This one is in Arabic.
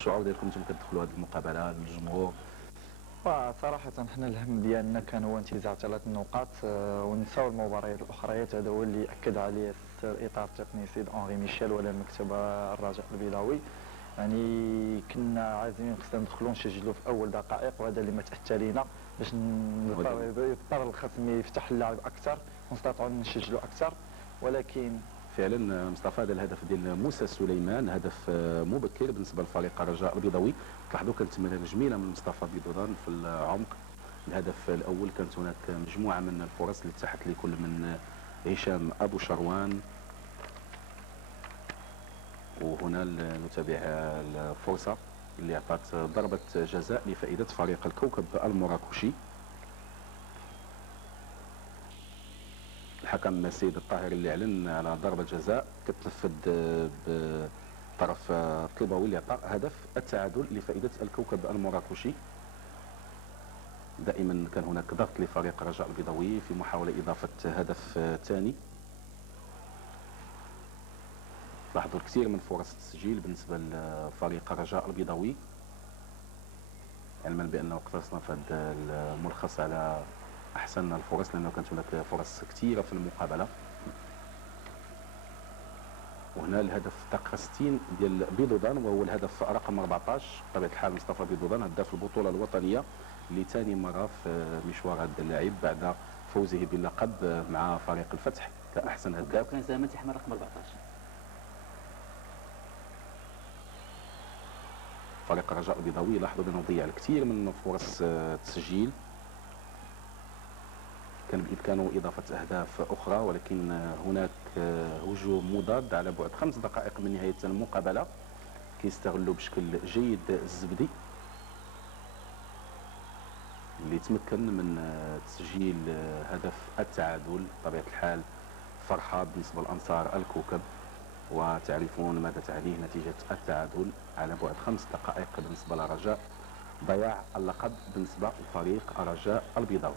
الشعور ديالكم نتوما كتدخلوا هذه المقابله للجمهور؟ وصراحة حنا الهم ديالنا كان هو انتزاع 3 نقاط ونساو المباريات الأخريات. هذا هو اللي أكد عليه الإطار التقني سيد أنري ميشيل ولا مكتب الرجاء البيضاوي. يعني كنا عازمين خصنا ندخلوا نسجلوا في أول دقائق، وهذا اللي ما تأتى لينا باش يضطر الخصم يفتح اللعب أكثر ونستطيعوا نسجلوا أكثر. ولكن فعلا مصطفى، هذا الهدف ديال موسى سليمان هدف مبكر بالنسبه لفريق الرجاء البيضاوي. تلاحظوا كانت تمريره جميله من مصطفى بيضودان في العمق. الهدف الاول كانت هناك مجموعه من الفرص اللي اتاحت لكل من هشام ابو شروان، وهنا نتابع الفرصه اللي اعطت ضربه جزاء لفائده فريق الكوكب المراكشي. الحكم سيد الطاهري اللي اعلن على ضربه جزاء كتنفذ بطرف طلبوي اللي عطى هدف التعادل لفائده الكوكب المراكشي. دائما كان هناك ضغط لفريق الرجاء البيضاوي في محاوله اضافه هدف ثاني. لاحظوا الكثير من فرص التسجيل بالنسبه لفريق الرجاء البيضاوي، علما بانه اقتصرنا في هذا الملخص على احسن الفرص لانه كانت هناك فرص كثيره في المقابله. وهنا الهدف دقيقه 60 ديال بيضودان وهو الهدف رقم 14. بطبيعه الحال مصطفى بيضودان هداف البطوله الوطنيه لثاني مره في مشوار هذا اللاعب بعد فوزه باللقب مع فريق الفتح كاحسن هداف. كان زعما تيحمل رقم 14. فريق الرجاء البيضاوي لاحظوا بانه ضيع الكثير من فرص التسجيل، كان بإمكانه إضافة أهداف أخرى، ولكن هناك هجوم مضاد على بعد 5 دقائق من نهاية المقابلة كيستغلوا بشكل جيد الزبدي اللي تمكن من تسجيل هدف التعادل. بطبيعة الحال فرحة بالنسبة لأنصار الكوكب، وتعرفون ماذا تعنيه نتيجة التعادل على بعد 5 دقائق بالنسبة للرجاء، ضياع اللقب بالنسبة لفريق الرجاء البيضاوي.